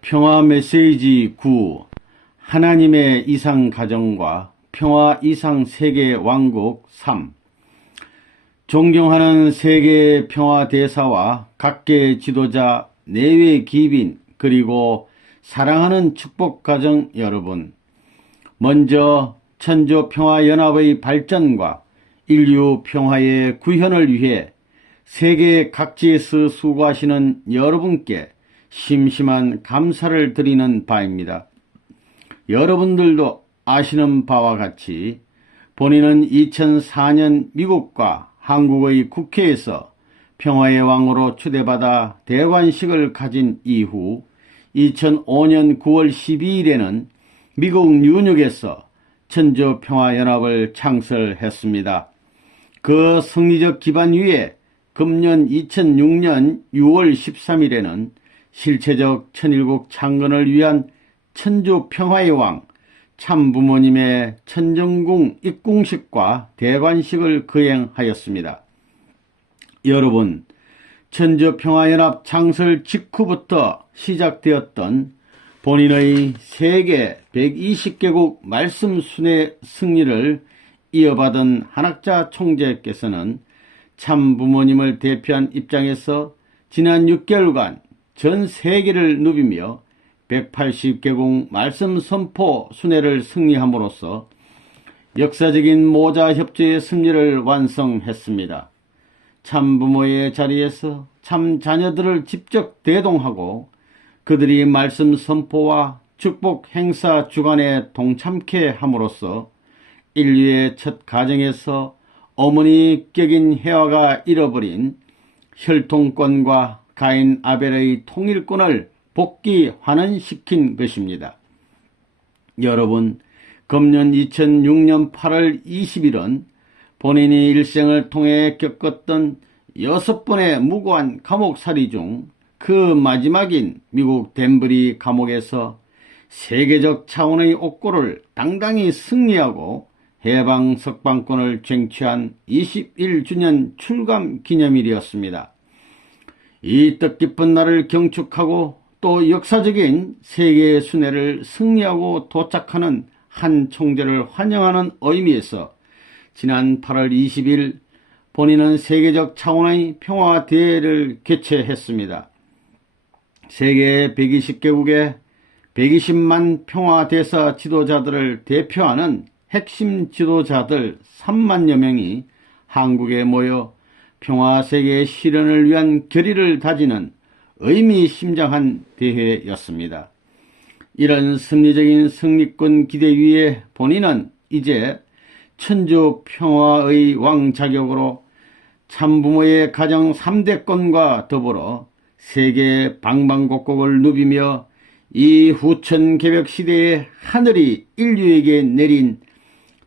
평화 메시지 9. 하나님의 이상 가정과 평화 이상 세계 왕국 3. 존경하는 세계 평화 대사와 각계 지도자, 내외 기빈, 그리고 사랑하는 축복 가정 여러분. 먼저 천주 평화 연합의 발전과 인류 평화의 구현을 위해 세계 각지에서 수고하시는 여러분께 심심한 감사를 드리는 바입니다. 여러분들도 아시는 바와 같이 본인은 2004년 미국과 한국의 국회에서 평화의 왕으로 초대받아 대관식을 가진 이후 2005년 9월 12일에는 미국 뉴욕에서 천주평화연합을 창설했습니다. 그 승리적 기반 위에 금년 2006년 6월 13일에는 실체적 천일국 창건을 위한 천주평화의 왕 참부모님의 천정궁 입궁식과 대관식을 거행하였습니다. 여러분, 천주평화연합 창설 직후부터 시작되었던 본인의 세계 120개국 말씀 순회 승리를 이어받은 한학자 총재께서는 참부모님을 대표한 입장에서 지난 6개월간 전 세계를 누비며 180개국 말씀 선포 순회를 승리함으로써 역사적인 모자 협조의 승리를 완성했습니다. 참부모의 자리에서 참 자녀들을 직접 대동하고 그들이 말씀 선포와 축복 행사 주관에 동참케 함으로써 인류의 첫 가정에서 어머니 격인 해와가 잃어버린 혈통권과 가인 아벨의 통일권을 복귀 환원시킨 것입니다. 여러분, 금년 2006년 8월 20일은 본인이 일생을 통해 겪었던 6번의 무고한 감옥살이 중 그 마지막인 미국 덴버리 감옥에서 세계적 차원의 옥고를 당당히 승리하고 해방 석방권을 쟁취한 21주년 출감 기념일이었습니다. 이 뜻깊은 날을 경축하고 또 역사적인 세계의 순회를 승리하고 도착하는 한 총재를 환영하는 의미에서 지난 8월 20일 본인은 세계적 차원의 평화 대회를 개최했습니다. 세계 120개국의 120만 평화대사 지도자들을 대표하는 핵심 지도자들 3만여 명이 한국에 모여 평화세계의 실현을 위한 결의를 다지는 의미심장한 대회였습니다. 이런 승리적인 승리권 기대 위에 본인은 이제 천주평화의 왕 자격으로 참부모의 가정 3대권과 더불어 세계 방방곡곡을 누비며 이 후천개벽 시대의 하늘이 인류에게 내린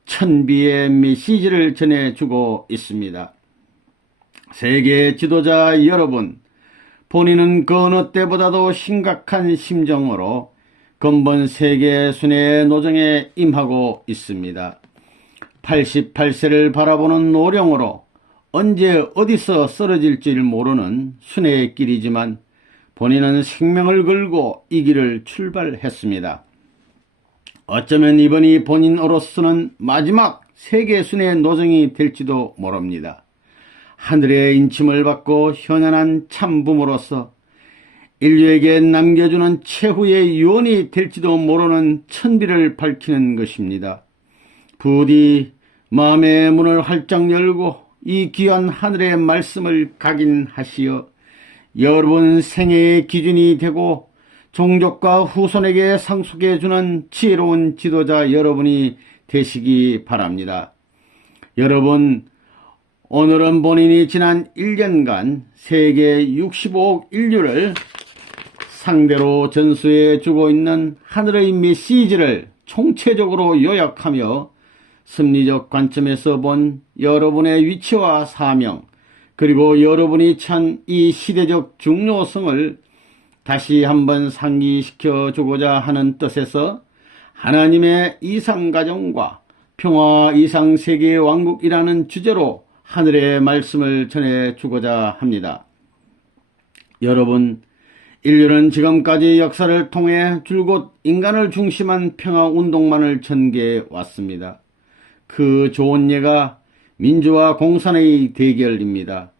천비의 메시지를 전해주고 있습니다. 세계 지도자 여러분, 본인은 그 어느 때보다도 심각한 심정으로 근본 세계 순회의 노정에 임하고 있습니다. 88세를 바라보는 노령으로 언제 어디서 쓰러질지 모르는 순회의 길이지만 본인은 생명을 걸고 이 길을 출발했습니다. 어쩌면 이번이 본인으로서는 마지막 세계 순회 노정이 될지도 모릅니다. 하늘의 인침을 받고 현현한 참부모로서 인류에게 남겨주는 최후의 유언이 될지도 모르는 천비를 밝히는 것입니다. 부디 마음의 문을 활짝 열고 이 귀한 하늘의 말씀을 각인하시어 여러분 생애의 기준이 되고 종족과 후손에게 상속해주는 지혜로운 지도자 여러분이 되시기 바랍니다. 여러분, 오늘은 본인이 지난 1년간 세계 65억 인류를 상대로 전수해주고 있는 하늘의 메시지를 총체적으로 요약하며 심리적 관점에서 본 여러분의 위치와 사명, 그리고 여러분이 찬 이 시대적 중요성을 다시 한번 상기시켜 주고자 하는 뜻에서 하나님의 이상가정과 평화 이상세계의 왕국이라는 주제로 하늘의 말씀을 전해 주고자 합니다. 여러분, 인류는 지금까지 역사를 통해 줄곧 인간을 중심한 평화운동만을 전개해 왔습니다. 그 좋은 예가 민주화 공산의 대결입니다.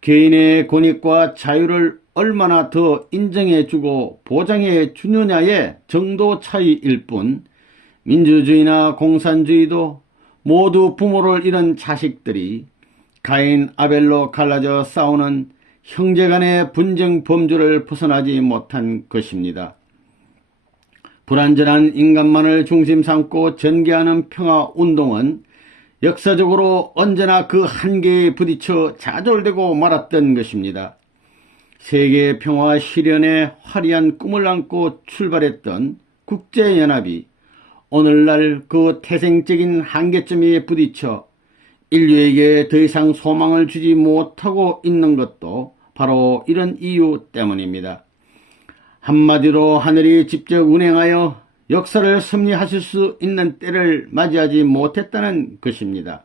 개인의 권익과 자유를 얼마나 더 인정해주고 보장해 주느냐의 정도 차이일 뿐, 민주주의나 공산주의도 모두 부모를 잃은 자식들이 가인 아벨로 갈라져 싸우는 형제간의 분쟁 범주를 벗어나지 못한 것입니다. 불완전한 인간만을 중심 삼고 전개하는 평화운동은 역사적으로 언제나 그 한계에 부딪혀 좌절되고 말았던 것입니다. 세계 평화 실현의 화려한 꿈을 안고 출발했던 국제연합이 오늘날 그 태생적인 한계점에 부딪혀 인류에게 더 이상 소망을 주지 못하고 있는 것도 바로 이런 이유 때문입니다. 한마디로 하늘이 직접 운행하여 역사를 섭리하실 수 있는 때를 맞이하지 못했다는 것입니다.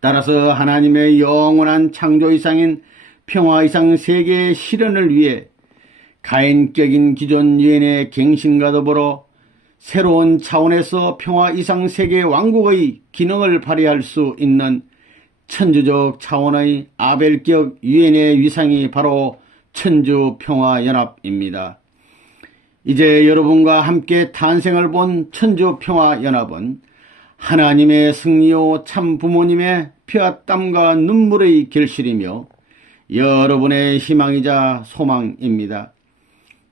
따라서 하나님의 영원한 창조이상인 평화이상 세계의 실현을 위해 가인격인 기존 유엔의 갱신과 더불어 새로운 차원에서 평화이상 세계 왕국의 기능을 발휘할 수 있는 천주적 차원의 아벨격 유엔의 위상이 바로 천주평화연합입니다. 이제 여러분과 함께 탄생을 본 천주평화연합은 하나님의 승리요 참 부모님의 피와 땀과 눈물의 결실이며 여러분의 희망이자 소망입니다.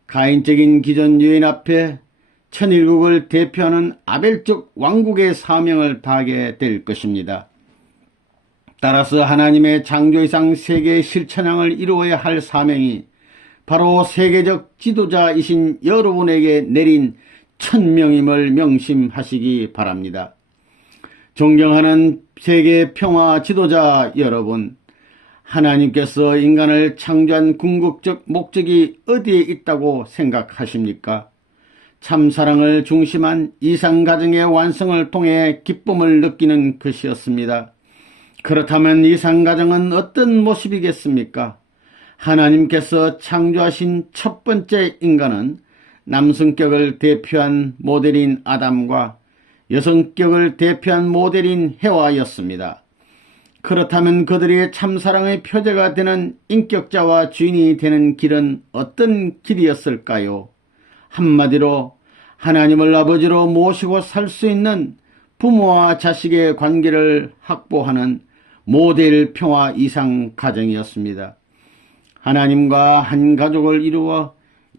가인적인 기존 유엔 앞에 천일국을 대표하는 아벨적 왕국의 사명을 다하게 될 것입니다. 따라서 하나님의 창조이상 세계 실천왕을 이루어야 할 사명이 바로 세계적 지도자이신 여러분에게 내린 천명임을 명심하시기 바랍니다. 존경하는 세계 평화 지도자 여러분, 하나님께서 인간을 창조한 궁극적 목적이 어디에 있다고 생각하십니까? 참사랑을 중심한 이상가정의 완성을 통해 기쁨을 느끼는 것이었습니다. 그렇다면 이상가정은 어떤 모습이겠습니까? 하나님께서 창조하신 첫 번째 인간은 남성격을 대표한 모델인 아담과 여성격을 대표한 모델인 해와였습니다. 그렇다면 그들의 참사랑의 표제가 되는 인격자와 주인이 되는 길은 어떤 길이었을까요? 한마디로 하나님을 아버지로 모시고 살 수 있는 부모와 자식의 관계를 확보하는 모델 평화 이상 가정이었습니다. 하나님과 한 가족을 이루어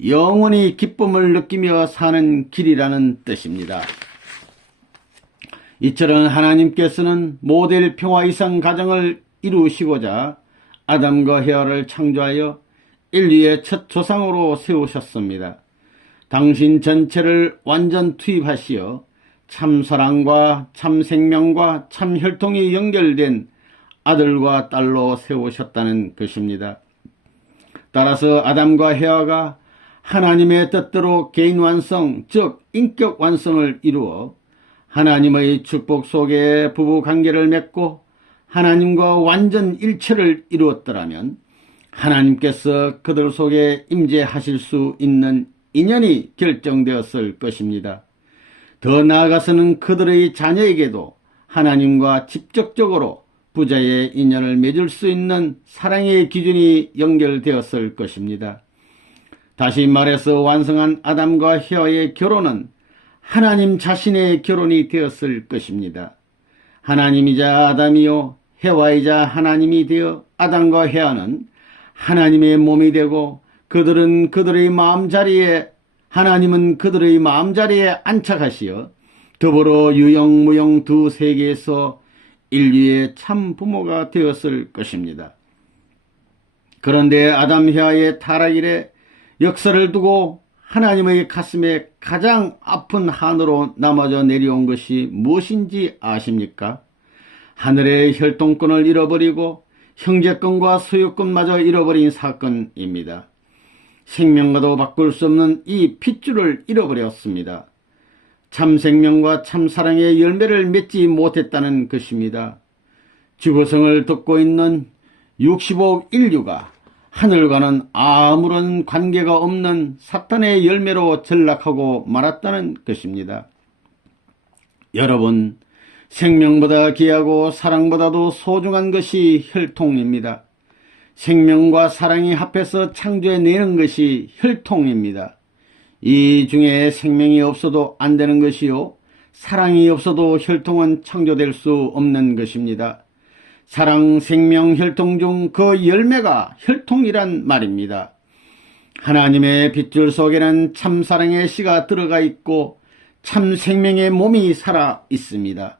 영원히 기쁨을 느끼며 사는 길이라는 뜻입니다. 이처럼 하나님께서는 모델 평화 이상 가정을 이루시고자 아담과 헤아를 창조하여 인류의 첫 조상으로 세우셨습니다. 당신 전체를 완전 투입하시어 참 사랑과 참 생명과 참 혈통이 연결된 아들과 딸로 세우셨다는 것입니다. 따라서 아담과 헤아가 하나님의 뜻대로 개인 완성, 즉 인격 완성을 이루어 하나님의 축복 속에 부부 관계를 맺고 하나님과 완전 일체를 이루었더라면 하나님께서 그들 속에 임재하실 수 있는 인연이 결정되었을 것입니다. 더 나아가서는 그들의 자녀에게도 하나님과 직접적으로 부자의 인연을 맺을 수 있는 사랑의 기준이 연결되었을 것입니다. 다시 말해서 완성한 아담과 헤와의 결혼은 하나님 자신의 결혼이 되었을 것입니다. 하나님이자 아담이요 헤와이자 하나님이 되어 아담과 헤와는 하나님의 몸이 되고 그들은 그들의 마음자리에 하나님은 그들의 마음자리에 안착하시어 더불어 유영무영 두 세계에서 인류의 참 부모가 되었을 것입니다. 그런데 아담 헤와의 타락 이래 역사를 두고 하나님의 가슴에 가장 아픈 한으로 남아져 내려온 것이 무엇인지 아십니까? 하늘의 혈통권을 잃어버리고 형제권과 소유권마저 잃어버린 사건입니다. 생명과도 바꿀 수 없는 이 핏줄을 잃어버렸습니다. 참 생명과 참 사랑의 열매를 맺지 못했다는 것입니다. 지구성을 덮고 있는 65억 인류가 하늘과는 아무런 관계가 없는 사탄의 열매로 전락하고 말았다는 것입니다. 여러분, 생명보다 귀하고 사랑보다도 소중한 것이 혈통입니다. 생명과 사랑이 합해서 창조해내는 것이 혈통입니다. 이 중에 생명이 없어도 안 되는 것이요, 사랑이 없어도 혈통은 창조될 수 없는 것입니다. 사랑, 생명, 혈통 중 그 열매가 혈통이란 말입니다. 하나님의 핏줄 속에는 참 사랑의 씨가 들어가 있고 참 생명의 몸이 살아 있습니다.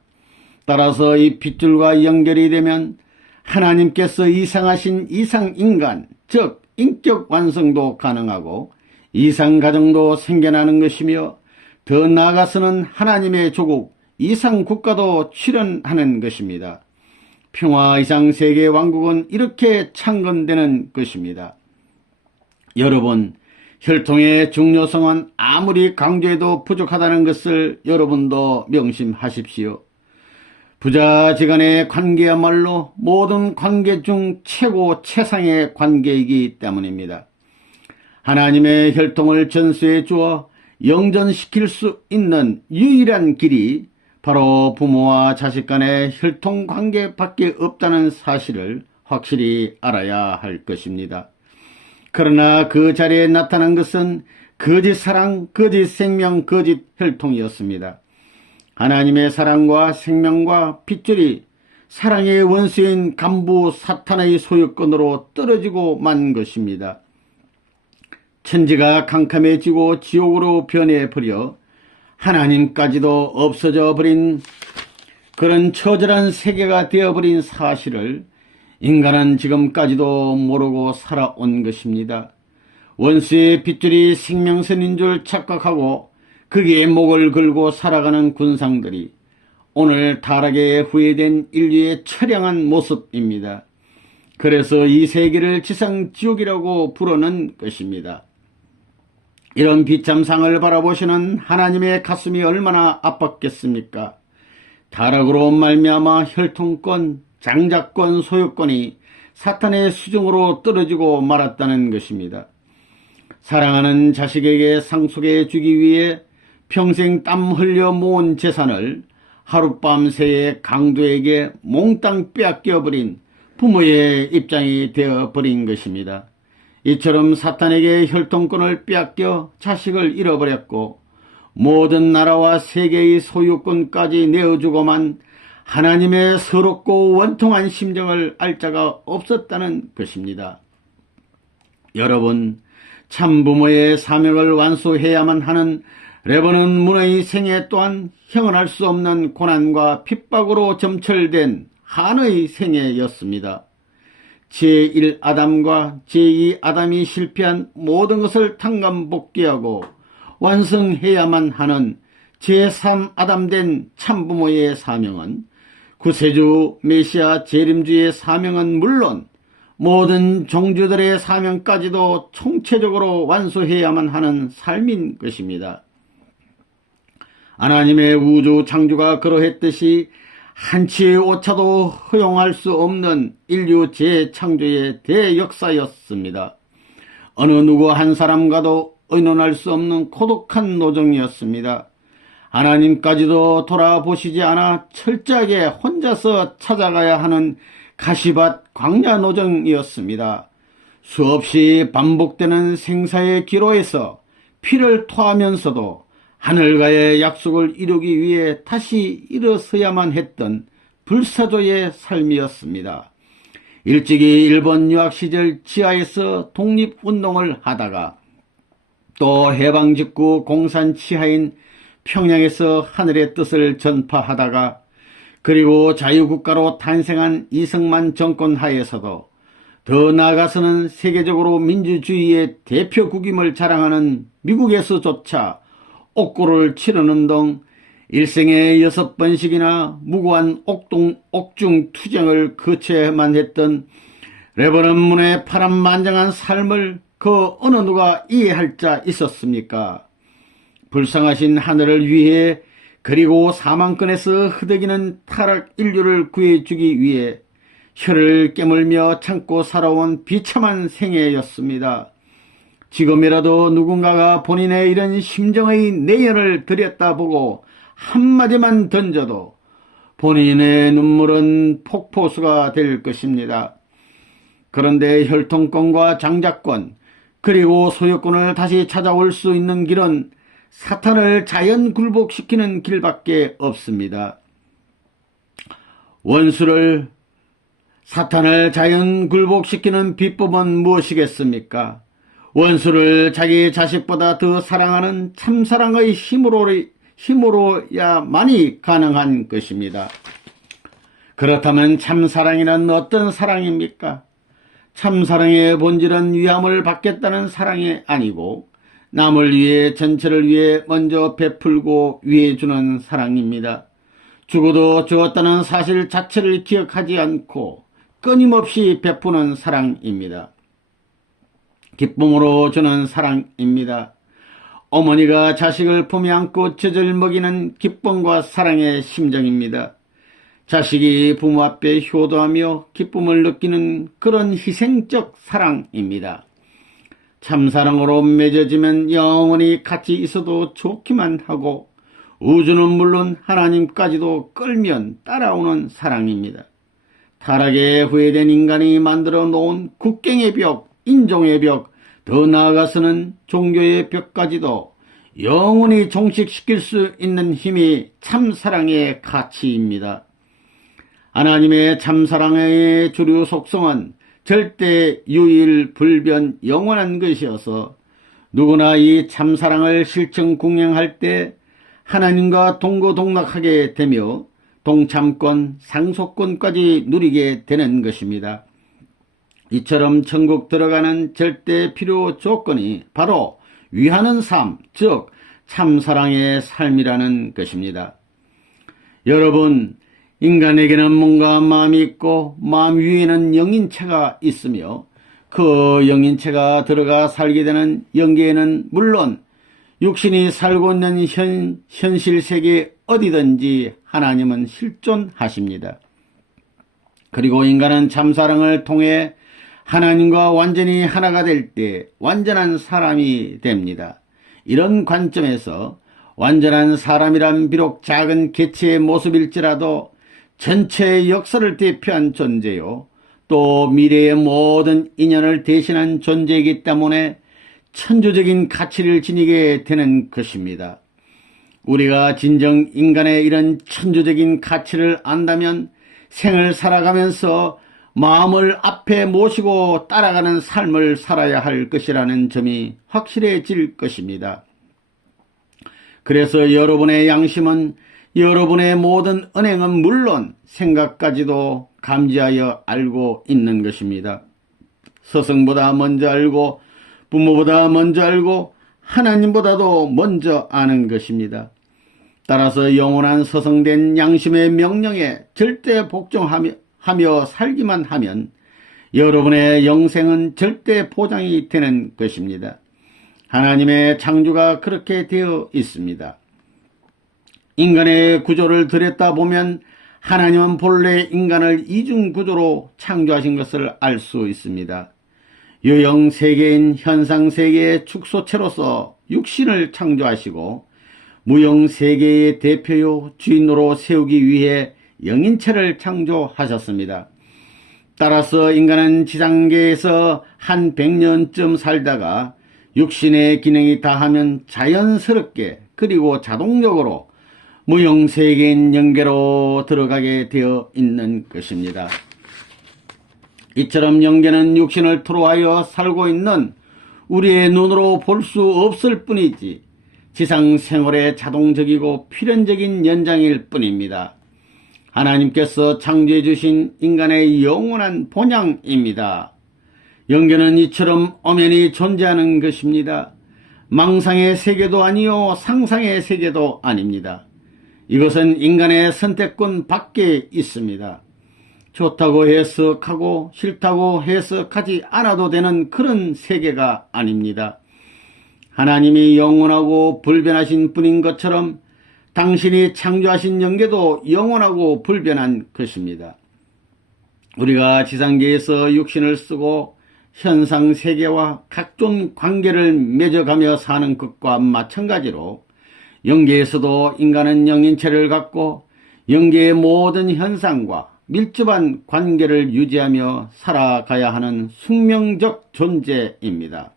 따라서 이 핏줄과 연결이 되면 하나님께서 이상하신 이상인간, 즉 인격 완성도 가능하고 이상가정도 생겨나는 것이며, 더 나아가서는 하나님의 조국, 이상국가도 출현하는 것입니다. 평화 이상 세계 왕국은 이렇게 창건되는 것입니다. 여러분, 혈통의 중요성은 아무리 강조해도 부족하다는 것을 여러분도 명심하십시오. 부자지간의 관계야말로 모든 관계 중 최고 최상의 관계이기 때문입니다. 하나님의 혈통을 전수해 주어 영전시킬 수 있는 유일한 길이 바로 부모와 자식 간의 혈통 관계밖에 없다는 사실을 확실히 알아야 할 것입니다. 그러나 그 자리에 나타난 것은 거짓 사랑, 거짓 생명, 거짓 혈통이었습니다. 하나님의 사랑과 생명과 핏줄이 사랑의 원수인 간부 사탄의 소유권으로 떨어지고 만 것입니다. 천지가 캄캄해지고 지옥으로 변해버려 하나님까지도 없어져 버린 그런 처절한 세계가 되어버린 사실을 인간은 지금까지도 모르고 살아온 것입니다. 원수의 핏줄이 생명선인 줄 착각하고 거기에 목을 걸고 살아가는 군상들이 오늘 타락에 후회된 인류의 처량한 모습입니다. 그래서 이 세계를 지상지옥이라고 부르는 것입니다. 이런 비참상을 바라보시는 하나님의 가슴이 얼마나 아팠겠습니까? 타락으로 말미암아 혈통권, 장자권, 소유권이 사탄의 수중으로 떨어지고 말았다는 것입니다. 사랑하는 자식에게 상속해 주기 위해 평생 땀 흘려 모은 재산을 하룻밤 새에 강도에게 몽땅 빼앗겨버린 부모의 입장이 되어버린 것입니다. 이처럼 사탄에게 혈통권을 빼앗겨 자식을 잃어버렸고 모든 나라와 세계의 소유권까지 내어주고만 하나님의 서럽고 원통한 심정을 알 자가 없었다는 것입니다. 여러분, 참부모의 사명을 완수해야만 하는 레버넌 문의 생애 또한 형언할 수 없는 고난과 핍박으로 점철된 한의 생애였습니다. 제1아담과 제2아담이 실패한 모든 것을 탕감복귀하고 완성해야만 하는 제3아담 된 참부모의 사명은, 구세주 메시아 재림주의 사명은 물론 모든 종주들의 사명까지도 총체적으로 완수해야만 하는 삶인 것입니다. 하나님의 우주 창조가 그러했듯이 한치의 오차도 허용할 수 없는 인류 재창조의 대역사였습니다. 어느 누구 한 사람과도 의논할 수 없는 고독한 노정이었습니다. 하나님까지도 돌아보시지 않아 철저하게 혼자서 찾아가야 하는 가시밭 광야 노정이었습니다. 수없이 반복되는 생사의 기로에서 피를 토하면서도 하늘과의 약속을 이루기 위해 다시 일어서야만 했던 불사조의 삶이었습니다. 일찍이 일본 유학 시절 지하에서 독립운동을 하다가 또 해방 직후 공산 치하인 평양에서 하늘의 뜻을 전파하다가 그리고 자유국가로 탄생한 이승만 정권 하에서도 더 나아가서는 세계적으로 민주주의의 대표국임을 자랑하는 미국에서조차 옥고를 치르는 등 일생에 6번씩이나 무고한 옥중 투쟁을 거쳐야만 했던 레버넌 문의 파란만장한 삶을 그 어느 누가 이해할 자 있었습니까? 불쌍하신 하늘을 위해 그리고 사망권에서 흐드기는 타락 인류를 구해주기 위해 혀를 깨물며 참고 살아온 비참한 생애였습니다. 지금이라도 누군가가 본인의 이런 심정의 내연을 들여다보고 한마디만 던져도 본인의 눈물은 폭포수가 될 것입니다. 그런데 혈통권과 장자권 그리고 소유권을 다시 찾아올 수 있는 길은 사탄을 자연 굴복시키는 길밖에 없습니다. 사탄을 자연 굴복시키는 비법은 무엇이겠습니까? 원수를 자기 자식보다 더 사랑하는 참사랑의 힘으로야만이 가능한 것입니다. 그렇다면 참사랑이란 어떤 사랑입니까? 참사랑의 본질은 위함을 받겠다는 사랑이 아니고 남을 위해 전체를 위해 먼저 베풀고 위해주는 사랑입니다. 죽어도 죽었다는 사실 자체를 기억하지 않고 끊임없이 베푸는 사랑입니다. 기쁨으로 주는 사랑입니다. 어머니가 자식을 품에 안고 젖을 먹이는 기쁨과 사랑의 심정입니다. 자식이 부모 앞에 효도하며 기쁨을 느끼는 그런 희생적 사랑입니다. 참사랑으로 맺어지면 영원히 같이 있어도 좋기만 하고 우주는 물론 하나님까지도 끌면 따라오는 사랑입니다. 타락에 후회된 인간이 만들어 놓은 국경의 벽, 인종의 벽, 더 나아가서는 종교의 벽까지도 영원히 종식시킬 수 있는 힘이 참사랑의 가치입니다. 하나님의 참사랑의 주류 속성은 절대 유일 불변 영원한 것이어서 누구나 이 참사랑을 실천 공행할 때 하나님과 동고동락하게 되며 동참권, 상속권까지 누리게 되는 것입니다. 이처럼 천국 들어가는 절대 필요 조건이 바로 위하는 삶, 즉 참사랑의 삶이라는 것입니다. 여러분, 인간에게는 몸과 마음이 있고 마음 위에는 영인체가 있으며 그 영인체가 들어가 살게 되는 영계에는 물론 육신이 살고 있는 현실 세계 어디든지 하나님은 실존하십니다. 그리고 인간은 참사랑을 통해 하나님과 완전히 하나가 될 때 완전한 사람이 됩니다. 이런 관점에서 완전한 사람이란 비록 작은 개체의 모습일지라도 전체의 역사를 대표한 존재요. 또 미래의 모든 인연을 대신한 존재이기 때문에 천주적인 가치를 지니게 되는 것입니다. 우리가 진정 인간의 이런 천주적인 가치를 안다면 생을 살아가면서 마음을 앞에 모시고 따라가는 삶을 살아야 할 것이라는 점이 확실해질 것입니다. 그래서 여러분의 양심은 여러분의 모든 언행은 물론 생각까지도 감지하여 알고 있는 것입니다. 스승보다 먼저 알고 부모보다 먼저 알고 하나님보다도 먼저 아는 것입니다. 따라서 영원한 서성된 양심의 명령에 절대 복종하며 살기만 하면 여러분의 영생은 절대 보장이 되는 것입니다. 하나님의 창조가 그렇게 되어 있습니다. 인간의 구조를 들여다보면 하나님은 본래 인간을 이중구조로 창조하신 것을 알 수 있습니다. 유형세계인 현상세계의 축소체로서 육신을 창조하시고 무형세계의 대표요 주인으로 세우기 위해 영인체를 창조하셨습니다. 따라서 인간은 지상계에서 한 100년쯤 살다가 육신의 기능이 다하면 자연스럽게 그리고 자동적으로 무형세계인 영계로 들어가게 되어 있는 것입니다. 이처럼 영계는 육신을 토로하여 살고 있는 우리의 눈으로 볼 수 없을 뿐이지 지상 생활의 자동적이고 필연적인 연장일 뿐입니다. 하나님께서 창조해 주신 인간의 영원한 본향입니다. 영계는 이처럼 엄연히 존재하는 것입니다. 망상의 세계도 아니요 상상의 세계도 아닙니다. 이것은 인간의 선택권 밖에 있습니다. 좋다고 해석하고 싫다고 해석하지 않아도 되는 그런 세계가 아닙니다. 하나님이 영원하고 불변하신 분인 것처럼 당신이 창조하신 영계도 영원하고 불변한 것입니다. 우리가 지상계에서 육신을 쓰고 현상 세계와 각종 관계를 맺어가며 사는 것과 마찬가지로 영계에서도 인간은 영인체를 갖고 영계의 모든 현상과 밀접한 관계를 유지하며 살아가야 하는 숙명적 존재입니다.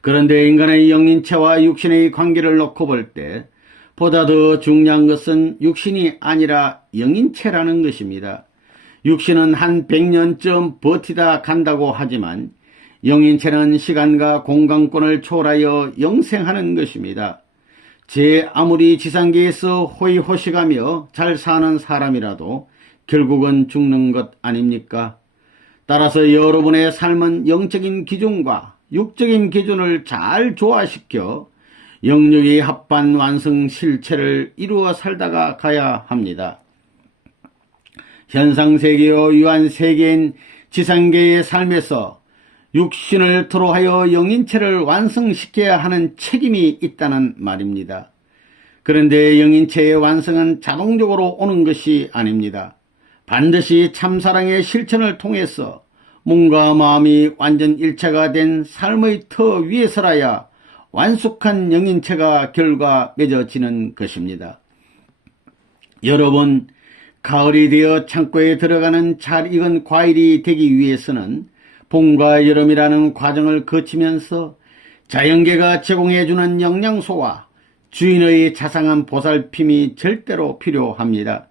그런데 인간의 영인체와 육신의 관계를 놓고 볼 때 보다 더 중요한 것은 육신이 아니라 영인체라는 것입니다. 육신은 한 100년쯤 버티다 간다고 하지만 영인체는 시간과 공간권을 초월하여 영생하는 것입니다. 제 아무리 지상계에서 호의호식하며 잘 사는 사람이라도 결국은 죽는 것 아닙니까? 따라서 여러분의 삶은 영적인 기준과 육적인 기준을 잘 조화시켜 영육이 합한 완성 실체를 이루어 살다가 가야 합니다. 현상세계요 유한세계인 지상계의 삶에서 육신을 토로하여 영인체를 완성시켜야 하는 책임이 있다는 말입니다. 그런데 영인체의 완성은 자동적으로 오는 것이 아닙니다. 반드시 참사랑의 실천을 통해서 몸과 마음이 완전 일체가 된 삶의 터 위에서라야 완숙한 영인체가 결과 맺어지는 것입니다. 여러분, 가을이 되어 창고에 들어가는 잘 익은 과일이 되기 위해서는 봄과 여름이라는 과정을 거치면서 자연계가 제공해주는 영양소와 주인의 자상한 보살핌이 절대로 필요합니다.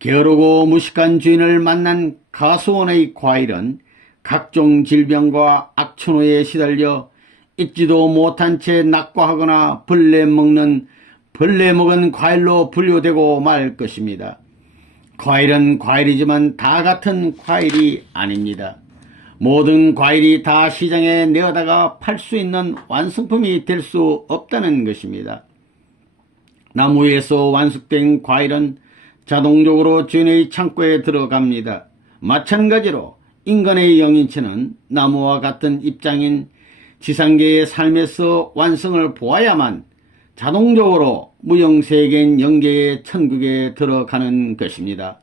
게으르고 무식한 주인을 만난 가수원의 과일은 각종 질병과 악천후에 시달려 잊지도 못한 채 낙과하거나 벌레 먹은 과일로 분류되고 말 것입니다. 과일은 과일이지만 다 같은 과일이 아닙니다. 모든 과일이 다 시장에 내어다가 팔 수 있는 완성품이 될 수 없다는 것입니다. 나무에서 완숙된 과일은 자동적으로 주인의 창고에 들어갑니다. 마찬가지로 인간의 영인체는 나무와 같은 입장인 지상계의 삶에서 완성을 보아야만 자동적으로 무형세계인 영계의 천국에 들어가는 것입니다.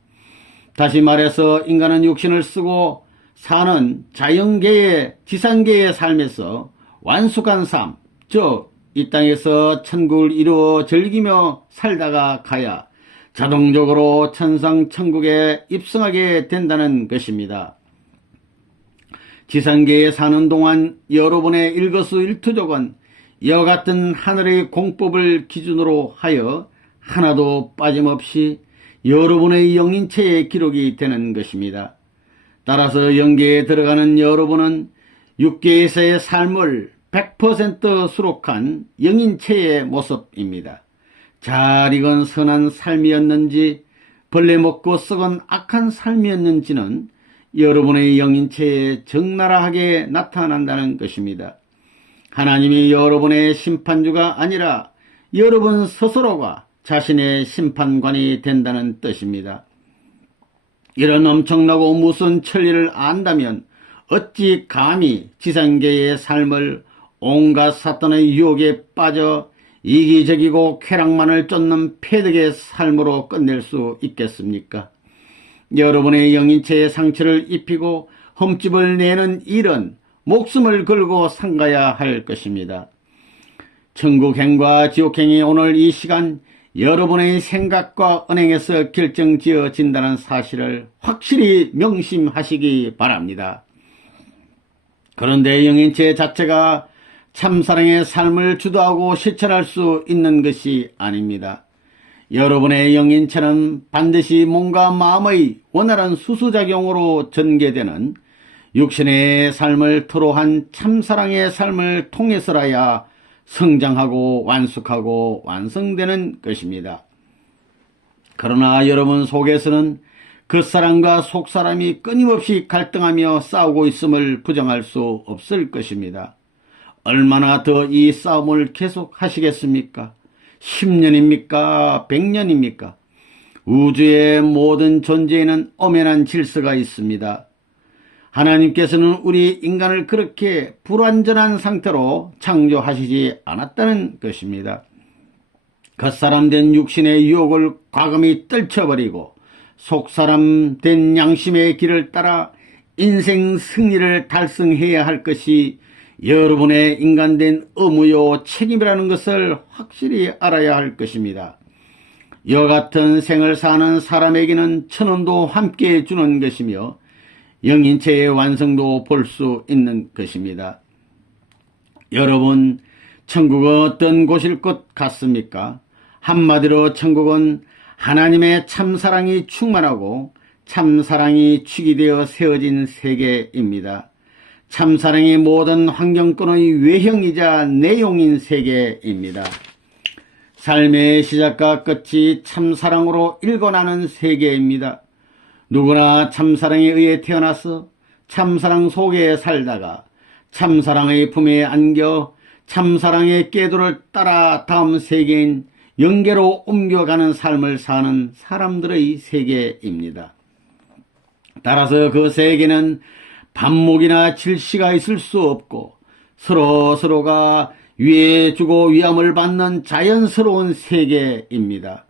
다시 말해서 인간은 육신을 쓰고 사는 자연계의 지상계의 삶에서 완숙한 삶, 즉 이 땅에서 천국을 이루어 즐기며 살다가 가야 자동적으로 천상 천국에 입성하게 된다는 것입니다. 지상계에 사는 동안 여러분의 일거수일투족은 이와 같은 하늘의 공법을 기준으로 하여 하나도 빠짐없이 여러분의 영인체에 기록이 되는 것입니다. 따라서 영계에 들어가는 여러분은 육계에서의 삶을 100% 수록한 영인체의 모습입니다. 잘 익은 선한 삶이었는지 벌레 먹고 썩은 악한 삶이었는지는 여러분의 영인체에 적나라하게 나타난다는 것입니다. 하나님이 여러분의 심판주가 아니라 여러분 스스로가 자신의 심판관이 된다는 뜻입니다. 이런 엄청나고 무서운 천리를 안다면 어찌 감히 지상계의 삶을 온갖 사탄의 유혹에 빠져 이기적이고 쾌락만을 쫓는 패덕의 삶으로 끝낼 수 있겠습니까? 여러분의 영인체에 상처를 입히고 흠집을 내는 일은 목숨을 걸고 삼가야 할 것입니다. 천국행과 지옥행이 오늘 이 시간 여러분의 생각과 은행에서 결정지어진다는 사실을 확실히 명심하시기 바랍니다. 그런데 영인체 자체가 참사랑의 삶을 주도하고 실천할 수 있는 것이 아닙니다. 여러분의 영인체는 반드시 몸과 마음의 원활한 수수작용으로 전개되는 육신의 삶을 토로한 참사랑의 삶을 통해서라야 성장하고 완숙하고 완성되는 것입니다. 그러나 여러분 속에서는 겉사람과 속사람이 끊임없이 갈등하며 싸우고 있음을 부정할 수 없을 것입니다. 얼마나 더 이 싸움을 계속 하시겠습니까? 10년입니까? 100년입니까? 우주의 모든 존재에는 엄연한 질서가 있습니다. 하나님께서는 우리 인간을 그렇게 불완전한 상태로 창조하시지 않았다는 것입니다. 겉사람된 육신의 유혹을 과감히 떨쳐버리고 속사람 된 양심의 길을 따라 인생 승리를 달성해야 할 것이 여러분의 인간된 의무요 책임이라는 것을 확실히 알아야 할 것입니다. 이와 같은 생을 사는 사람에게는 천원도 함께 주는 것이며 영인체의 완성도 볼 수 있는 것입니다. 여러분, 천국은 어떤 곳일 것 같습니까? 한마디로 천국은 하나님의 참사랑이 충만하고 참사랑이 축이되어 세워진 세계입니다. 참사랑이 모든 환경권의 외형이자 내용인 세계입니다. 삶의 시작과 끝이 참사랑으로 일궈나는 세계입니다. 누구나 참사랑에 의해 태어나서 참사랑 속에 살다가 참사랑의 품에 안겨 참사랑의 궤도를 따라 다음 세계인 영계로 옮겨가는 삶을 사는 사람들의 세계입니다. 따라서 그 세계는 반목이나 질시가 있을 수 없고 서로가 위해주고 위함을 받는 자연스러운 세계입니다.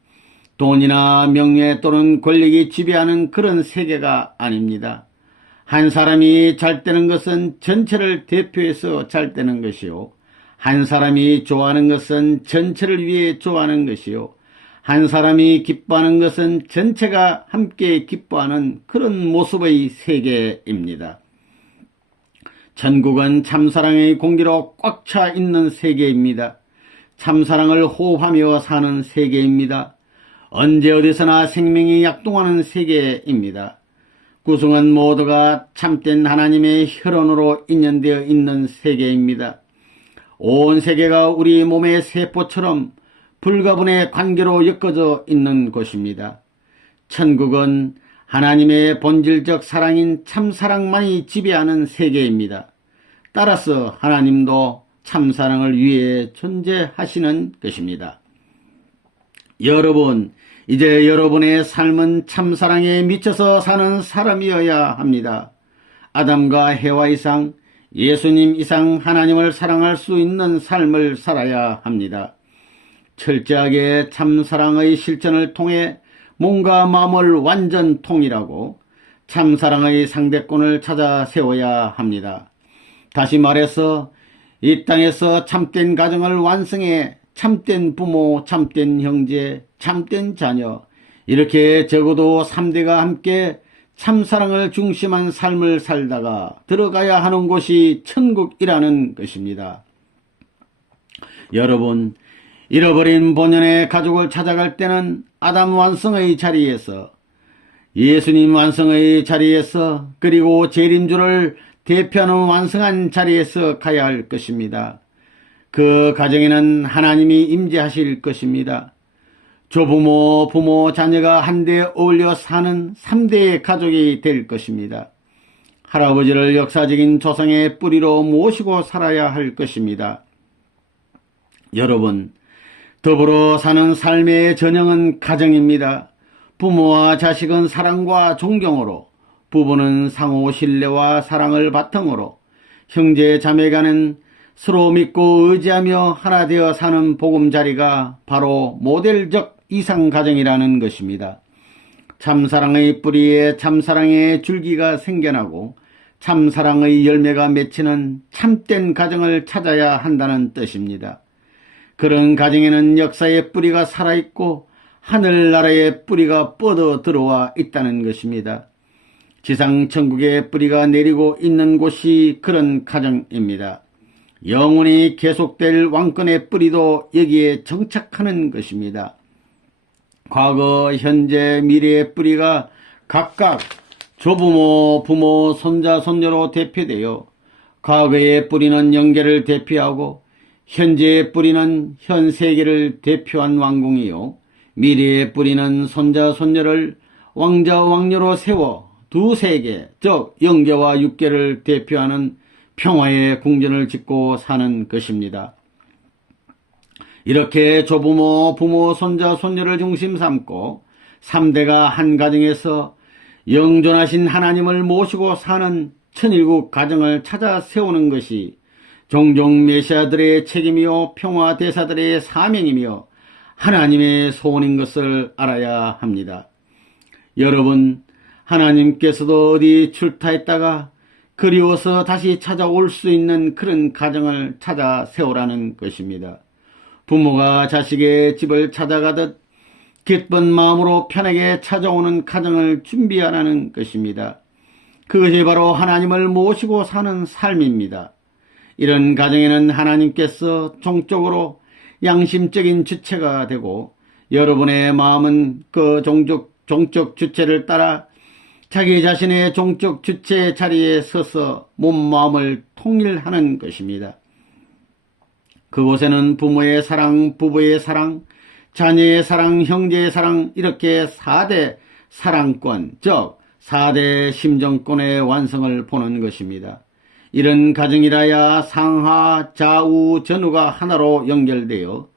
돈이나 명예 또는 권력이 지배하는 그런 세계가 아닙니다. 한 사람이 잘 되는 것은 전체를 대표해서 잘 되는 것이요. 한 사람이 좋아하는 것은 전체를 위해 좋아하는 것이요. 한 사람이 기뻐하는 것은 전체가 함께 기뻐하는 그런 모습의 세계입니다. 천국은 참사랑의 공기로 꽉 차 있는 세계입니다. 참사랑을 호흡하며 사는 세계입니다. 언제 어디서나 생명이 약동하는 세계입니다. 구성은 모두가 참된 하나님의 혈원으로 인연되어 있는 세계입니다. 온 세계가 우리 몸의 세포처럼 불가분의 관계로 엮어져 있는 곳입니다. 천국은 하나님의 본질적 사랑인 참사랑만이 지배하는 세계입니다. 따라서 하나님도 참사랑을 위해 존재하시는 것입니다. 여러분, 이제 여러분의 삶은 참사랑에 미쳐서 사는 사람이어야 합니다. 아담과 해와 이상, 예수님 이상 하나님을 사랑할 수 있는 삶을 살아야 합니다. 철저하게 참사랑의 실천을 통해 몸과 마음을 완전 통일하고 참사랑의 상대권을 찾아 세워야 합니다. 다시 말해서 이 땅에서 참된 가정을 완성해 참된 부모, 참된 형제, 참된 자녀, 이렇게 적어도 3대가 함께 참사랑을 중심한 삶을 살다가 들어가야 하는 곳이 천국이라는 것입니다. 여러분, 잃어버린 본연의 가족을 찾아갈 때는 아담 완성의 자리에서, 예수님 완성의 자리에서, 그리고 재림주를 대표하는 완성한 자리에서 가야 할 것입니다. 그 가정에는 하나님이 임재하실 것입니다. 조부모, 부모, 자녀가 한데 어울려 사는 3대의 가족이 될 것입니다. 할아버지를 역사적인 조상의 뿌리로 모시고 살아야 할 것입니다. 여러분, 더불어 사는 삶의 전형은 가정입니다. 부모와 자식은 사랑과 존경으로, 부부는 상호 신뢰와 사랑을 바탕으로, 형제 자매간은 서로 믿고 의지하며 하나 되어 사는 보금자리가 바로 모델적 이상가정이라는 것입니다. 참사랑의 뿌리에 참사랑의 줄기가 생겨나고 참사랑의 열매가 맺히는 참된 가정을 찾아야 한다는 뜻입니다. 그런 가정에는 역사의 뿌리가 살아있고 하늘나라의 뿌리가 뻗어 들어와 있다는 것입니다. 지상천국의 뿌리가 내리고 있는 곳이 그런 가정입니다. 영원히 계속될 왕권의 뿌리도 여기에 정착하는 것입니다. 과거, 현재, 미래의 뿌리가 각각 조부모, 부모, 손자, 손녀로 대표되어 과거의 뿌리는 영계를 대표하고 현재의 뿌리는 현 세계를 대표한 왕궁이요, 미래의 뿌리는 손자, 손녀를 왕자, 왕녀로 세워 두 세계, 즉 영계와 육계를 대표하는 평화의 궁전을 짓고 사는 것입니다. 이렇게 조부모, 부모, 손자, 손녀를 중심 삼고 3대가 한 가정에서 영존하신 하나님을 모시고 사는 천일국 가정을 찾아 세우는 것이 종종 메시아들의 책임이요, 평화대사들의 사명이며 하나님의 소원인 것을 알아야 합니다. 여러분, 하나님께서도 어디 출타했다가 그리워서 다시 찾아올 수 있는 그런 가정을 찾아 세우라는 것입니다. 부모가 자식의 집을 찾아가듯 기쁜 마음으로 편하게 찾아오는 가정을 준비하라는 것입니다. 그것이 바로 하나님을 모시고 사는 삶입니다. 이런 가정에는 하나님께서 종적으로 양심적인 주체가 되고 여러분의 마음은 그 종적 주체를 따라 자기 자신의 종적 주체 자리에 서서 몸 마음을 통일하는 것입니다. 그곳에는 부모의 사랑, 부부의 사랑, 자녀의 사랑, 형제의 사랑, 이렇게 4대 사랑권, 즉 4대 심정권의 완성을 보는 것입니다. 이런 가정이라야 상하, 좌우, 전후가 하나로 연결되어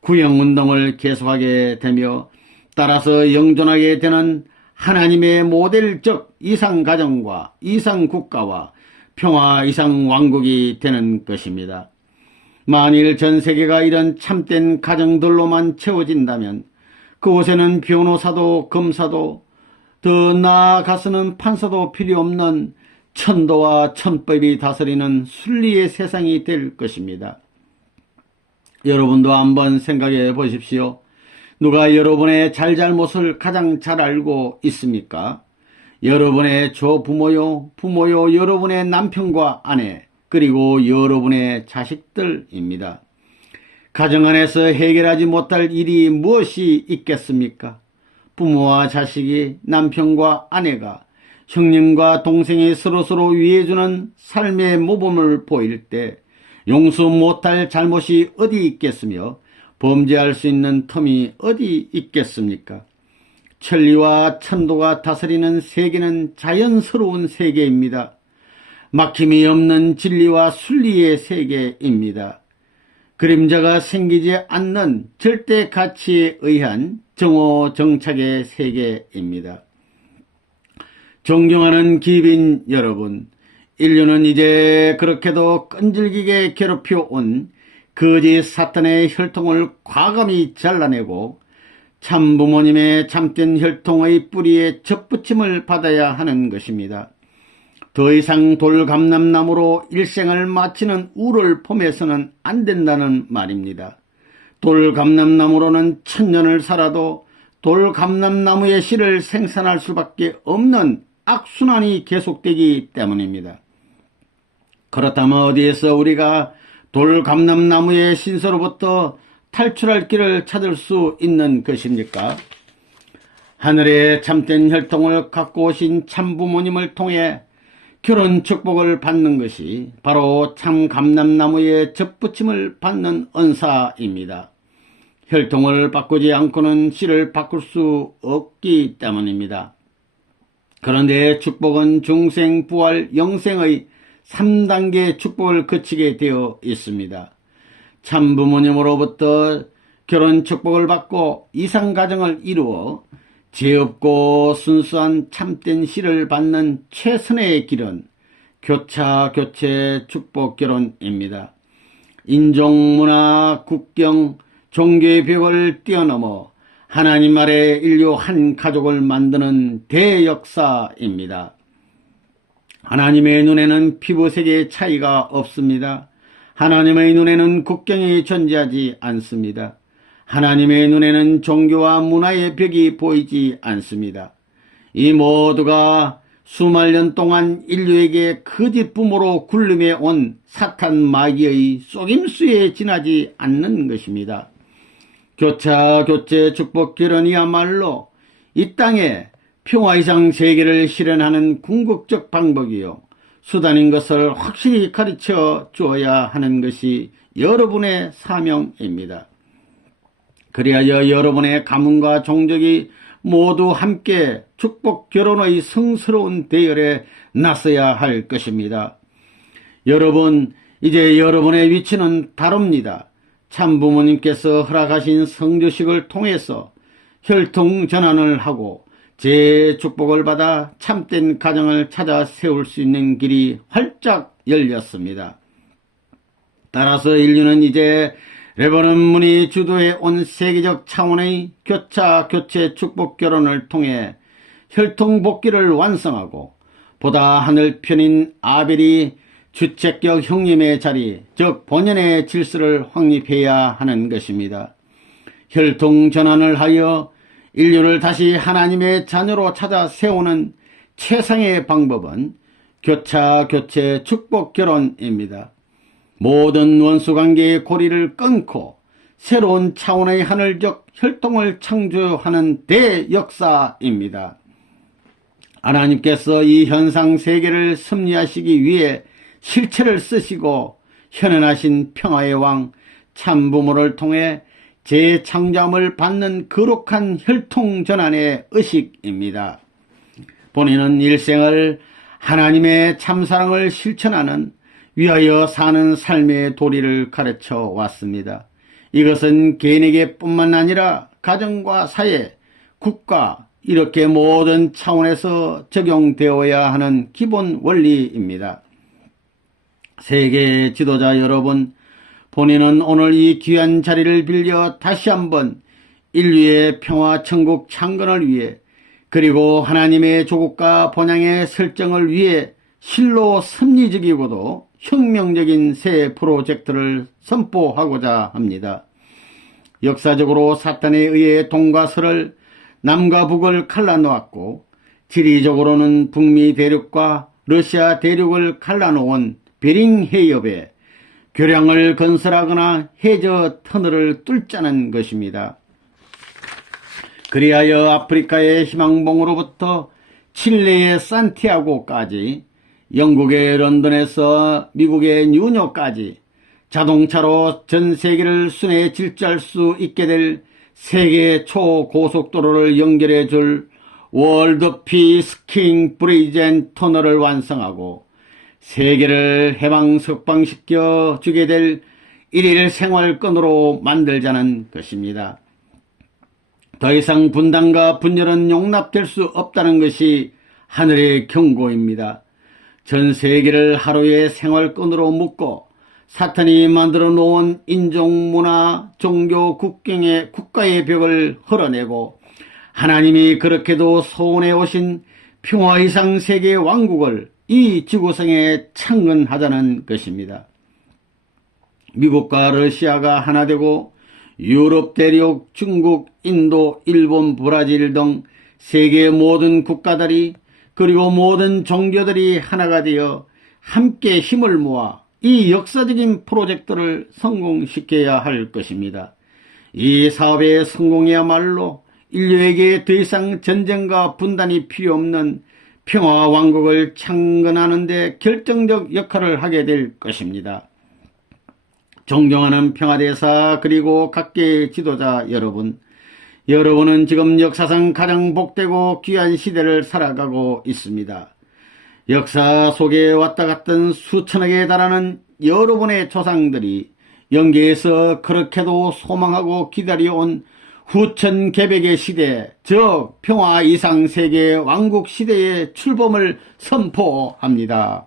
구형운동을 계속하게 되며 따라서 영존하게 되는 하나님의 모델적 이상가정과 이상국가와 평화 이상왕국이 되는 것입니다. 만일 전 세계가 이런 참된 가정들로만 채워진다면 그곳에는 변호사도 검사도 더 나아가서는 판사도 필요 없는 천도와 천법이 다스리는 순리의 세상이 될 것입니다. 여러분도 한번 생각해 보십시오. 누가 여러분의 잘잘못을 가장 잘 알고 있습니까? 여러분의 조부모요, 부모요, 여러분의 남편과 아내, 그리고 여러분의 자식들입니다. 가정 안에서 해결하지 못할 일이 무엇이 있겠습니까? 부모와 자식이, 남편과 아내가, 형님과 동생이 서로서로 위해주는 삶의 모범을 보일 때 용서 못할 잘못이 어디 있겠으며 범죄할 수 있는 텀이 어디 있겠습니까? 천리와 천도가 다스리는 세계는 자연스러운 세계입니다. 막힘이 없는 진리와 순리의 세계입니다. 그림자가 생기지 않는 절대 가치에 의한 정오정착의 세계입니다. 존경하는 기빈 여러분, 인류는 이제 그렇게도 끈질기게 괴롭혀온 거짓 사탄의 혈통을 과감히 잘라내고 참부모님의 참된 혈통의 뿌리에 접붙임을 받아야 하는 것입니다. 더 이상 돌감람나무로 일생을 마치는 우를 폼해서는 안 된다는 말입니다. 돌감람나무로는 1000년을 살아도 돌감람나무의 씨를 생산할 수밖에 없는 악순환이 계속되기 때문입니다. 그렇다면 어디에서 우리가 돌감람나무의 신서로부터 탈출할 길을 찾을 수 있는 것입니까? 하늘의 참된 혈통을 갖고 오신 참부모님을 통해 결혼 축복을 받는 것이 바로 참 감람나무의 접붙임을 받는 은사입니다. 혈통을 바꾸지 않고는 씨를 바꿀 수 없기 때문입니다. 그런데 축복은 중생, 부활, 영생의 3단계 축복을 거치게 되어 있습니다. 참부모님으로부터 결혼 축복을 받고 이상가정을 이루어 죄 없고 순수한 참된 씨를 받는 최선의 길은 교차, 교체, 축복 결혼입니다. 인종, 문화, 국경, 종교의 벽을 뛰어넘어 하나님 아래 인류 한 가족을 만드는 대역사입니다. 하나님의 눈에는 피부색의 차이가 없습니다. 하나님의 눈에는 국경이 존재하지 않습니다. 하나님의 눈에는 종교와 문화의 벽이 보이지 않습니다. 이 모두가 수만 년 동안 인류에게 거짓 부모로 굴림해 온 사탄 마귀의 속임수에 지나지 않는 것입니다. 교차, 교체, 축복, 결혼이야말로 이 땅에 평화 이상 세계를 실현하는 궁극적 방법이요 수단인 것을 확실히 가르쳐 주어야 하는 것이 여러분의 사명입니다. 그리하여 여러분의 가문과 종족이 모두 함께 축복 결혼의 성스러운 대열에 나서야 할 것입니다. 여러분, 이제 여러분의 위치는 다릅니다. 참부모님께서 허락하신 성주식을 통해서 혈통 전환을 하고 제 축복을 받아 참된 가정을 찾아 세울 수 있는 길이 활짝 열렸습니다. 따라서 인류는 이제 레버넌 문이 주도해 온 세계적 차원의 교차, 교체, 축복 결혼을 통해 혈통복귀를 완성하고 보다 하늘편인 아벨이 주체격 형님의 자리, 즉 본연의 질서를 확립해야 하는 것입니다. 혈통전환을 하여 인류를 다시 하나님의 자녀로 찾아 세우는 최상의 방법은 교차, 교체, 축복, 결혼입니다. 모든 원수관계의 고리를 끊고 새로운 차원의 하늘적 혈통을 창조하는 대역사입니다. 하나님께서 이 현상 세계를 섭리하시기 위해 실체를 쓰시고 현현하신 평화의 왕 참부모를 통해 재창조함을 받는 거룩한 혈통전환의 의식입니다. 본인은 일생을 하나님의 참사랑을 실천하는 위하여 사는 삶의 도리를 가르쳐 왔습니다. 이것은 개인에게 뿐만 아니라 가정과 사회, 국가 이렇게 모든 차원에서 적용되어야 하는 기본 원리입니다. 세계 지도자 여러분, 본인은 오늘 이 귀한 자리를 빌려 다시 한번 인류의 평화 천국 창건을 위해 그리고 하나님의 조국과 본향의 설정을 위해 실로 섭리적이고도 혁명적인 새 프로젝트를 선포하고자 합니다. 역사적으로 사탄에 의해 동과 서를 남과 북을 갈라놓았고 지리적으로는 북미 대륙과 러시아 대륙을 갈라놓은 베링 해협에 교량을 건설하거나 해저 터널을 뚫자는 것입니다. 그리하여 아프리카의 희망봉으로부터 칠레의 산티아고까지 영국의 런던에서 미국의 뉴욕까지 자동차로 전 세계를 순회 질주할 수 있게 될 세계 초고속도로를 연결해 줄 월드 피스 킹 브리지 앤 터널을 완성하고 세계를 해방석방시켜 주게 될 일일 생활권으로 만들자는 것입니다. 더 이상 분단과 분열은 용납될 수 없다는 것이 하늘의 경고입니다. 전 세계를 하루의 생활권으로 묶고 사탄이 만들어 놓은 인종, 문화, 종교, 국가의 벽을 헐어내고 하나님이 그렇게도 소원해 오신 평화 이상 세계 왕국을 이 지구상에 창건하자는 것입니다. 미국과 러시아가 하나 되고 유럽 대륙, 중국, 인도, 일본, 브라질 등 세계 모든 국가들이 그리고 모든 종교들이 하나가 되어 함께 힘을 모아 이 역사적인 프로젝트를 성공시켜야 할 것입니다. 이 사업의 성공이야말로 인류에게 더 이상 전쟁과 분단이 필요 없는 평화 왕국을 창건하는 데 결정적 역할을 하게 될 것입니다. 존경하는 평화대사 그리고 각계의 지도자 여러분, 여러분은 지금 역사상 가장 복되고 귀한 시대를 살아가고 있습니다. 역사 속에 왔다 갔던 수천억에 달하는 여러분의 조상들이 영계에서 그렇게도 소망하고 기다려온 후천개백의 시대, 즉 평화 이상 세계 왕국 시대의 출범을 선포합니다.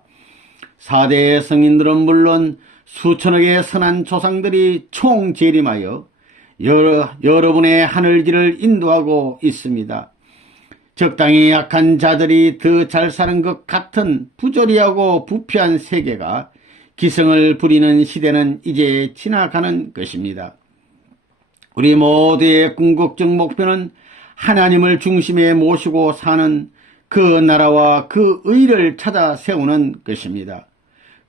4대 성인들은 물론 수천억의 선한 조상들이 총재림하여 여러분의 하늘길을 인도하고 있습니다. 적당히 약한 자들이 더 잘 사는 것 같은 부조리하고 부패한 세계가 기승을 부리는 시대는 이제 지나가는 것입니다. 우리 모두의 궁극적 목표는 하나님을 중심에 모시고 사는 그 나라와 그 의를 찾아 세우는 것입니다.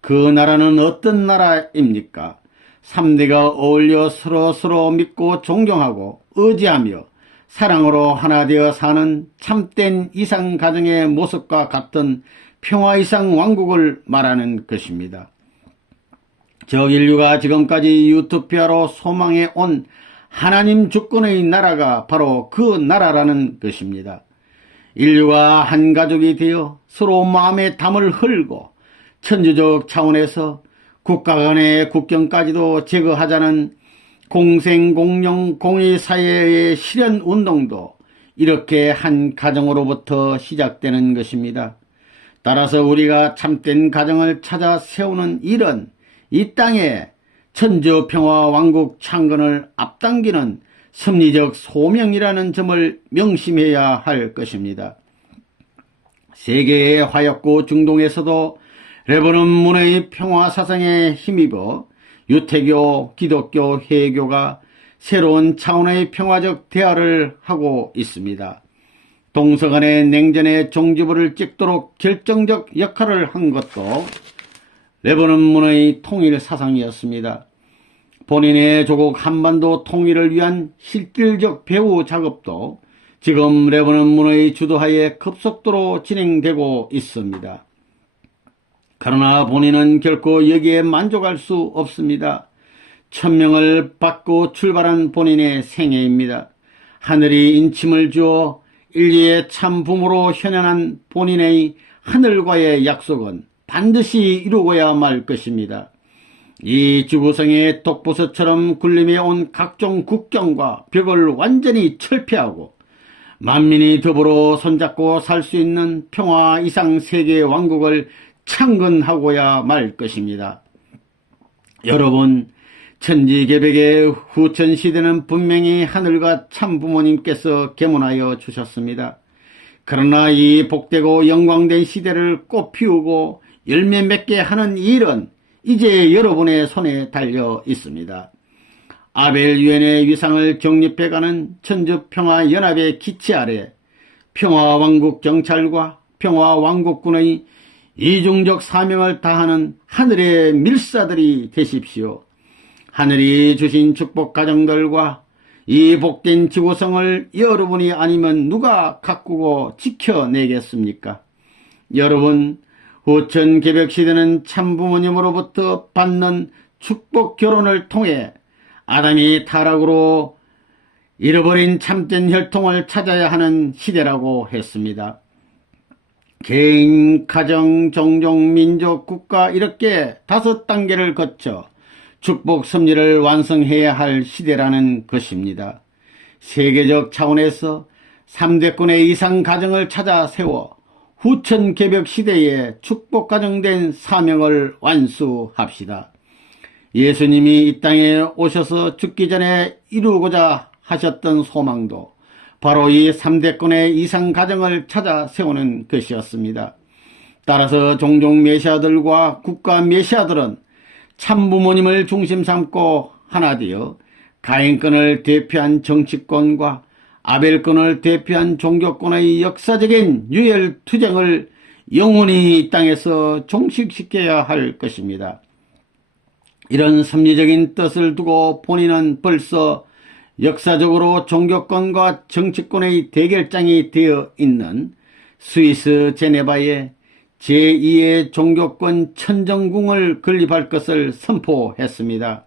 그 나라는 어떤 나라입니까? 3대가 어울려 서로 믿고 존경하고 의지하며 사랑으로 하나 되어 사는 참된 이상 가정의 모습과 같은 평화 이상 왕국을 말하는 것입니다. 적 인류가 지금까지 유토피아로 소망해 온 하나님 주권의 나라가 바로 그 나라라는 것입니다. 인류가 한 가족이 되어 서로 마음의 담을 흘고 천주적 차원에서 국가 간의 국경까지도 제거하자는 공생, 공영, 공의 사회의 실현 운동도 이렇게 한 가정으로부터 시작되는 것입니다. 따라서 우리가 참된 가정을 찾아 세우는 일은 이 땅에 천주 평화 왕국 창건을 앞당기는 섭리적 소명이라는 점을 명심해야 할 것입니다. 세계의 화약고 중동에서도 레바논 문화의 평화 사상에 힘입어 유태교, 기독교, 해교가 새로운 차원의 평화적 대화를 하고 있습니다. 동서간의 냉전의 종지부를 찍도록 결정적 역할을 한 것도 레바논 문화의 통일 사상이었습니다. 본인의 조국 한반도 통일을 위한 실질적 배후 작업도 지금 레바논 문화의 주도하에 급속도로 진행되고 있습니다. 그러나 본인은 결코 여기에 만족할 수 없습니다. 천명을 받고 출발한 본인의 생애입니다. 하늘이 인침을 주어 인류의 참 부모로 현현한 본인의 하늘과의 약속은 반드시 이루고야 말 것입니다. 이 지구상의 독보서처럼 군림해 온 각종 국경과 벽을 완전히 철폐하고 만민이 더불어 손잡고 살 수 있는 평화 이상 세계 왕국을 창건하고야 말 것입니다. 여러분, 천지개벽의 후천시대는 분명히 하늘과 참부모님께서 계문하여 주셨습니다. 그러나 이 복되고 영광된 시대를 꽃피우고 열매 맺게 하는 일은 이제 여러분의 손에 달려 있습니다. 아벨 유엔의 위상을 정립해가는 천주평화연합의 기치 아래 평화왕국 경찰과 평화왕국군의 이중적 사명을 다하는 하늘의 밀사들이 되십시오. 하늘이 주신 축복 가정들과 이 복된 지구성을 여러분이 아니면 누가 가꾸고 지켜내겠습니까? 여러분, 후천 개벽시대는 참부모님으로부터 받는 축복 결혼을 통해 아담이 타락으로 잃어버린 참된 혈통을 찾아야 하는 시대라고 했습니다. 개인, 가정, 종족, 민족, 국가 이렇게 5단계를 거쳐 축복 섭리를 완성해야 할 시대라는 것입니다. 세계적 차원에서 3대권의 이상 가정을 찾아 세워 후천 개벽 시대에 축복 가정된 사명을 완수합시다. 예수님이 이 땅에 오셔서 죽기 전에 이루고자 하셨던 소망도 바로 이 3대권의 이상 가정을 찾아 세우는 것이었습니다. 따라서 종종 메시아들과 국가 메시아들은 참부모님을 중심 삼고 하나 되어 가인권을 대표한 정치권과 아벨권을 대표한 종교권의 역사적인 유혈투쟁을 영원히 이 땅에서 종식시켜야 할 것입니다. 이런 섭리적인 뜻을 두고 본인은 벌써 역사적으로 종교권과 정치권의 대결장이 되어 있는 스위스 제네바에 제2의 종교권 천정궁을 건립할 것을 선포했습니다.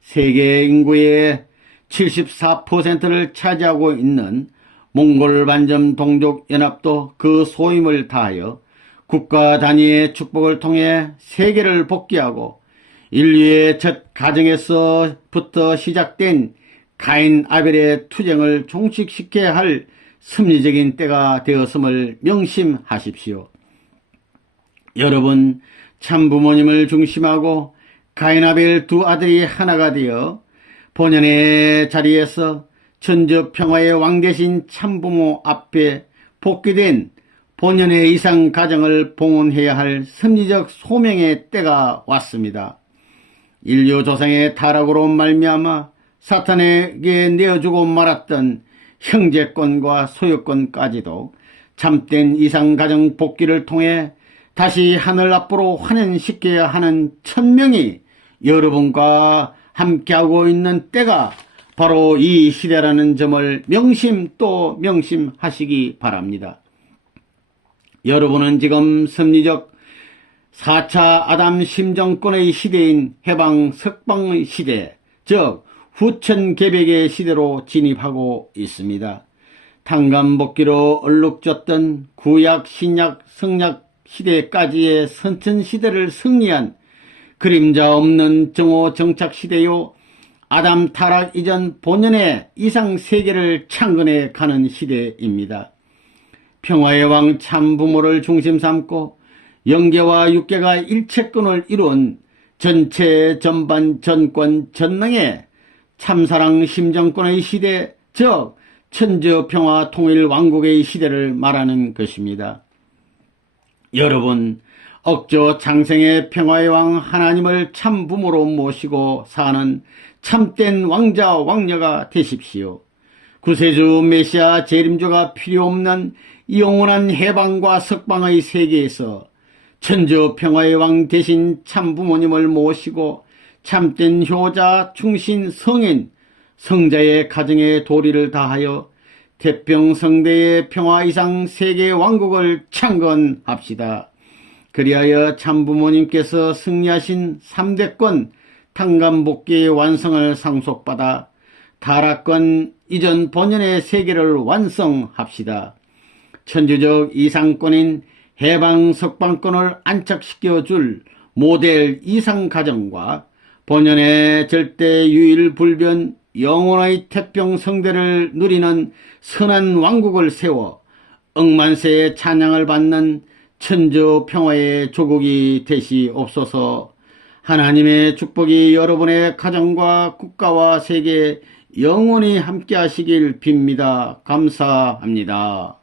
세계 인구의 74%를 차지하고 있는 몽골 반점 동족 연합도 그 소임을 다하여 국가 단위의 축복을 통해 세계를 복귀하고 인류의 첫 가정에서부터 시작된 가인 아벨의 투쟁을 종식시켜야 할 섭리적인 때가 되었음을 명심하십시오. 여러분, 참부모님을 중심하고 가인 아벨 두 아들이 하나가 되어 본연의 자리에서 천주평화의 왕 대신 참부모 앞에 복귀된 본연의 이상 가정을 봉헌해야 할 섭리적 소명의 때가 왔습니다. 인류 조상의 타락으로 말미암아 사탄에게 내어주고 말았던 형제권과 소유권까지도 참된 이상 가정 복귀를 통해 다시 하늘 앞으로 환원시켜야 하는 천명이 여러분과 함께하고 있는 때가 바로 이 시대라는 점을 명심 또 명심하시기 바랍니다. 여러분은 지금 섭리적 4차 아담 심정권의 시대인 해방 석방의 시대, 즉 후천 개벽의 시대로 진입하고 있습니다. 탕감복귀로 얼룩졌던 구약, 신약, 성약 시대까지의 선천시대를 승리한 그림자 없는 정오 정착 시대요, 아담 타락 이전 본연의 이상 세계를 창건해 가는 시대입니다. 평화의 왕 참부모를 중심 삼고 영계와 육계가 일체권을 이룬 전체 전반 전권 전능의 참사랑 심정권의 시대, 즉 천주평화 통일 왕국의 시대를 말하는 것입니다. 여러분, 억저 장생의 평화의 왕 하나님을 참 부모로 모시고 사는 참된 왕자 왕녀가 되십시오. 구세주 메시아 재림주가 필요 없는 영원한 해방과 석방의 세계에서 천주 평화의 왕 대신 참 부모님을 모시고 참된 효자, 충신, 성인, 성자의 가정에 도리를 다하여 태평성대의 평화 이상 세계 왕국을 창건합시다. 그리하여 참부모님께서 승리하신 3대권 탕감복귀의 완성을 상속받아 타락권 이전 본연의 세계를 완성합시다. 천주적 이상권인 해방 석방권을 안착시켜줄 모델 이상가정과 본연의 절대 유일불변 영원의 태평성대를 누리는 선한 왕국을 세워 억만세의 찬양을 받는 천주 평화의 조국이 되시옵소서. 하나님의 축복이 여러분의 가정과 국가와 세계에 영원히 함께 하시길 빕니다. 감사합니다.